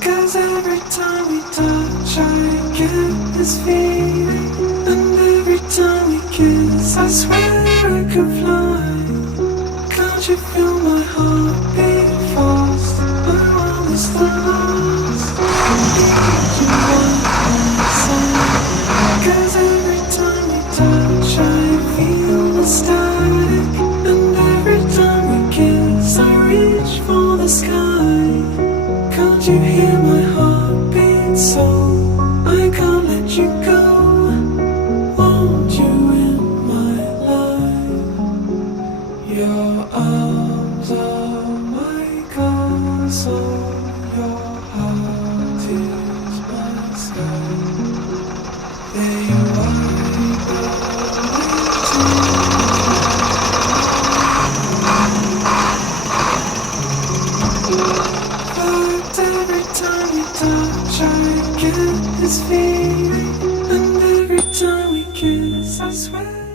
'Cause every time we touch I get this feeling, and every time we kiss I swear I could fly. Can't you feel my heart beat fast? I want this to last. I need you by my side. 'Cause every time we touch I feel the static, and every time we kiss I reach for the sky. Can't you hear my heartbeat so I can't let you go? Want you in my life. Your arms are my castle, your heart is my sky. They wipe but every time we touch I get this feeling, and every time we kiss I swear